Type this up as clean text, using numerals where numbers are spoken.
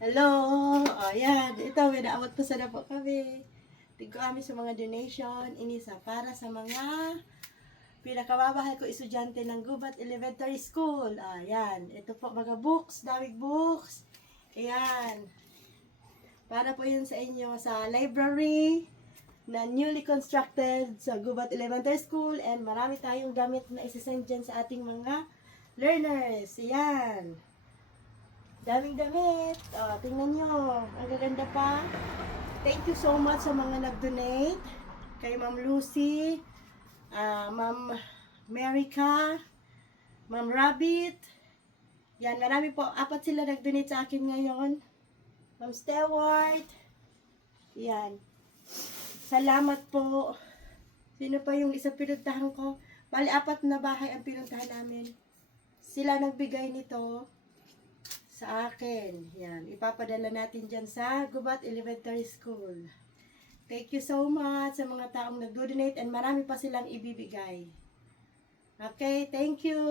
Hello! O, yan. Ito, may naawat pa sa na po kami. Tigko kami sa mga donation. Inisa para sa mga pinakababahal ko estudyante ng Gubat Elementary School. Ayan. Ito po mga books. Daming books. Ayan. Para po yun sa inyo sa library na newly constructed sa Gubat Elementary School. And marami tayong gamit na isasend dyan sa ating mga learners. Ayan. Daming damit. Tingnan nyo. Ang gaganda pa. Thank you so much sa mga nag-donate. Kay Ma'am Lucy, Ma'am Merica, Ma'am Rabbit. Yan, marami po. 4 sila nag-donate sa akin ngayon. Ma'am Stewart. Yan. Salamat po. Sino pa yung isang pinuntahan ko? Bali, 4 na bahay ang pinuntahan namin. Sila nagbigay nito sa akin. Yan. Ipapadala natin dyan sa Gubat Elementary School. Thank you so much sa mga taong nag-donate and marami pa silang ibibigay. Okay, thank you.